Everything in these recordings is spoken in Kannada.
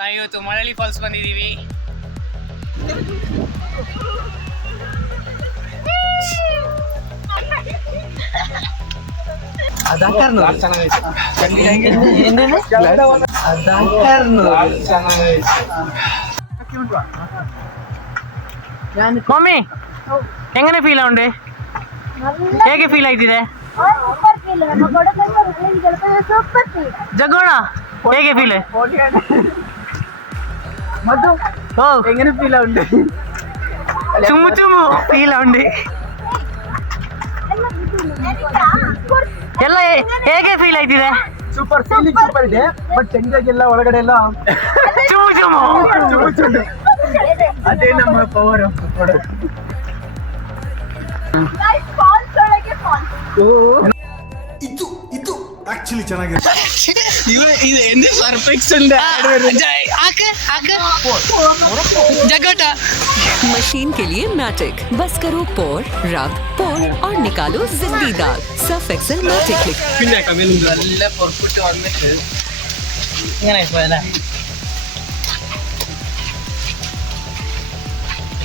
ನಾವು ಇವತ್ತು ಮಳಲಿ ಫಾಲ್ಸ್ ಬಂದಿದ್ದೀವಿ. ಮಮ್ಮಿ ಹೆಂಗನೆ ಫೀಲ್ ಉಂಡೆ? ಹೇಗೆ ಫೀಲ್ ಆಯ್ತಿದೆ? ಜಗೋಣ ಹೇಗೆ ಫೀಲ್? എങ്ങനെ ഫീൽ ആവുണ്ട്? ചുമു ചുമു ഫീൽ ആവുണ്ട്. ಎಲ್ಲ ಹೇಗೆ ಫೀಲ್ ಆಯ್ತಿದೆ? ಸೂಪರ್ ಫೀಲಿಂಗ್ ಸೂಪರ್ ಇದೆ. ಬಟ್ ಚೆಂದಾಗೆಲ್ಲ ಒಳಗಡೆ ಎಲ್ಲ ಚುಮು ಚುಮು. ಅದೇ ನಮ್ಮ ಪವರ್. ಇದು ಆಕ್ಚುಲಿ ಚೆನ್ನಾಗಿದೆ. मशीन के लिए मैजिक, बस करो पोर, रब, पोर और निकालो जिंदगी दाग। सर्फ एक्सेल मैजिक लिख।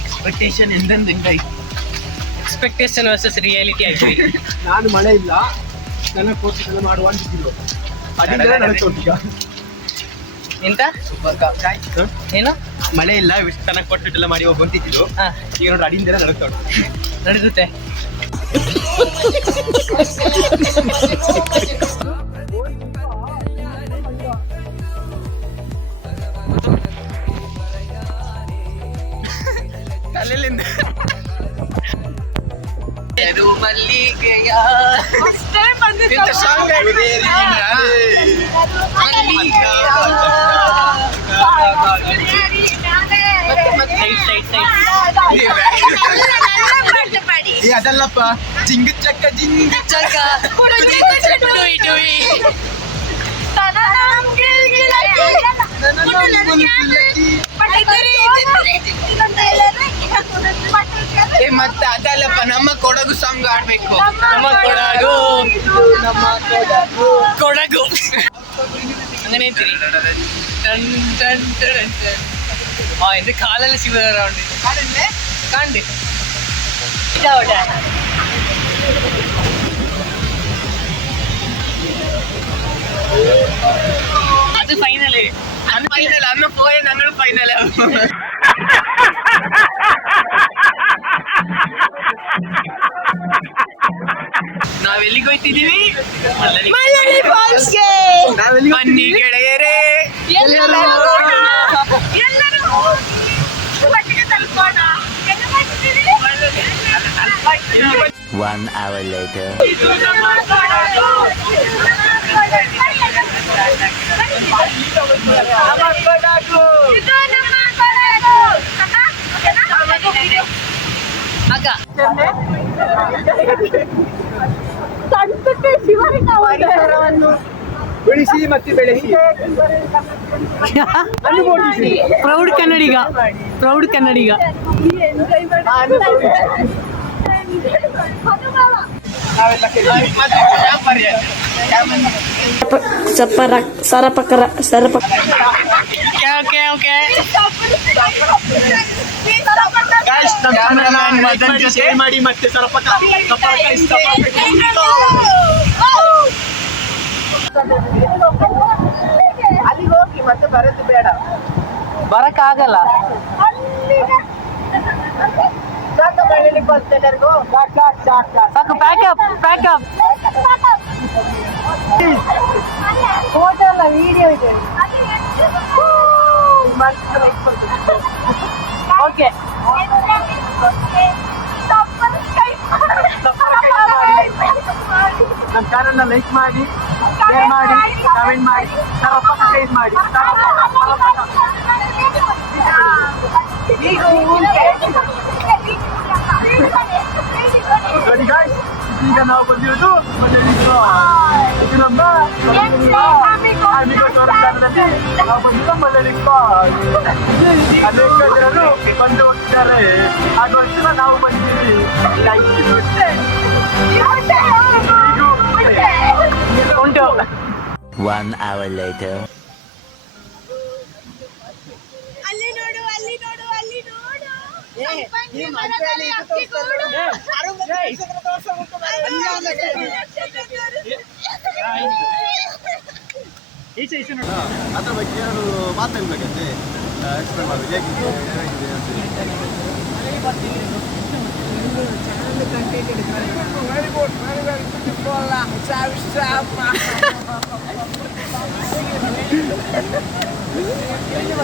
ಎಕ್ಸ್ಪೆಕ್ಟೇಷನ್ ಎಕ್ಸ್ಪೆಕ್ಟೇಷನ್ ವರ್ಸಸ್ ರಿಯಾಲಿಟಿ ಆಯ್ತು. ನಾನು ಮಳೆ ಇಲ್ಲ ನನ್ನ ಕೋರ್ಸ್ ಮಾಡುವ ಅಂತಿದ್ರು. ಅಡಿಂದ ನಡೆಸೋದೀಗ ಎಂತ ಏನು ಮಳೆ ಇಲ್ಲ ಚೆನ್ನಾಗಿ ಕೊಟ್ಟಿಟ್ಟೆಲ್ಲ ಮಾಡಿ ಹೋಗ್ತಿದ್ರು. ಈಗ ನೋಡಿ ಅಡಿಂದ ನಡೆಸೋದು ನಡೆದುತ್ತೆ. ತಲೆಲಿಂದ ಮಲ್ಲಿಗೆಯ ಸಾಂಗ್ ಅದಲ್ಲಪ್ಪ ಜಿಂಗ ಚಕ್ಕ ಮತ್ತೆ ಅದಲ್ಲಪ್ಪ ನಮ್ಮ ಕೊಡಗು ಸಾಂಗ್ ಆಡ್ಬೇಕು. ನಮ್ಮ ಕೊಡಗು അങ്ങനെ ഇത് കാലെല്ലാം സിവറുണ്ട് കണ്ട് അത് ഫൈനല് അന്ന് പോയ ഞങ്ങൾ ഫൈനല്. ನಾವೆಲ್ಲಿಗೆ ಹೋಗ್ತಿದೀವಿ? ಮಲ್ಲಲ್ಲಿ ಫಾಲ್ಸ್ಗೆ. ಬನ್ನಿ ಗೆಳೆಯರೇ, ಎಲ್ಲರೂ One hour later. ಇದು ನಮ್ಮ ಕೊಡಗು. ಅಗ ಬೆಳೆಸಿ ಮತ್ತೆ ಬೆಳೆಸಿ. ಪ್ರೌಡ್ ಕನ್ನಡಿಗ. ಶೇರ್ ಮಾಡಿ ಮತ್ತೆ ಅಲ್ಲಿಗೆ ಹೋಗಿ ಮತ್ತೆ ಬರೋದು ಬೇಡ. ಬರಕ್ಕಾಗಲ್ಲ. ಎಲ್ಲರಿಗೂ ಸಾಕು ಪ್ಯಾಕಪ್. ಫೋಟೋ ಅಲ್ಲ ವಿಡಿಯೋ ಇದೆ. ಓಕೆ ನಮ್ಮ ಚಾನಲ್ನ ಲೈಕ್ ಮಾಡಿ, ಶೇರ್ ಮಾಡಿ, ಕಮೆಂಟ್ ಮಾಡಿ, ಸಬ್ಸ್ಕ್ರೈಬ್ ಮಾಡಿ. ನೋಡಿ ಗಾಯ್ಸ್, ಈಗ ನಾವು ಬಂದಿರೋದು ಇದು ನಮ್ಮ ಚಾನಲಲ್ಲಿ ನಾವು ಬಂದಿರೋ ಮಲ್ಲಲ್ಲಿ ಫಾಲ್ಸ್. ಅನೇಕ ಜನರು ಬಂದು ಹೋಗ್ತಾರೆ, ಹಾಗೆ ವರ್ಷ ನಾವು ಬಂದಿದ್ದೀವಿ. ಉಂಟು. 1 hour later. ಅಲ್ಲಿ ನೋಡು ಅಲ್ಲಿ ನೋಡು ಅಲ್ಲಿ ನೋಡು ಈ ಮಧ್ಯದಲ್ಲಿ ಇದು ತೋರಿಸ್ತಾರೆ ಅದ್ರ ಬಗ್ಗೆ ಎರಡು ಮಾತಾಡ್ಬೇಕಂತೆ ಎಕ್ಸ್ಪ್ಲೇನ್ ಮಾಡಿ ಹೇಗಿದೆ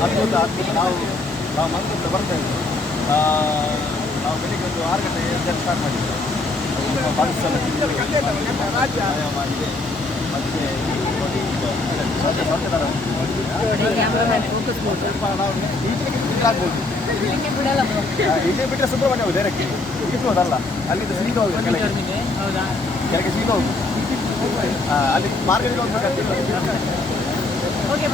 ಅದ್ಭುತ ಅದ್ಭುತ ನಾವು ಮಂಗಳೂರಿಂದ ಬರ್ತಾ ಇದ್ವಿ ನಾವು ಬೆಳಿಗ್ಗೆ ಒಂದು 6 ಗಂಟೆ ಸ್ಟಾರ್ಟ್ ಮಾಡಿದ್ವಿ ಪಾಕಿಸ್ತಾನ ಆಗಿದೆ ಮತ್ತು ಸ್ವಲ್ಪ ನಾವು ಈಚೆಗೆ ಆಗ್ಬೋದು ಈಚೆ ಬಿಟ್ಟರೆ ಸುಬ್ರಹ್ಮಣ್ಯ ಹೋಗಿ ಡೈರೆಕ್ಟ್ ಇಟ್ಬೋದಲ್ಲ ಅಲ್ಲಿಂದ ಸೀದಾ ಹೋಗಿ ಕೆಳಗೆ ಸೀದಾ ಹೋಗಿ ಅಲ್ಲಿ ಮಾರ್ಕೆಟ್ಗೆ ಹೋಗ್ಬೇಕಂತ ಓಕೆ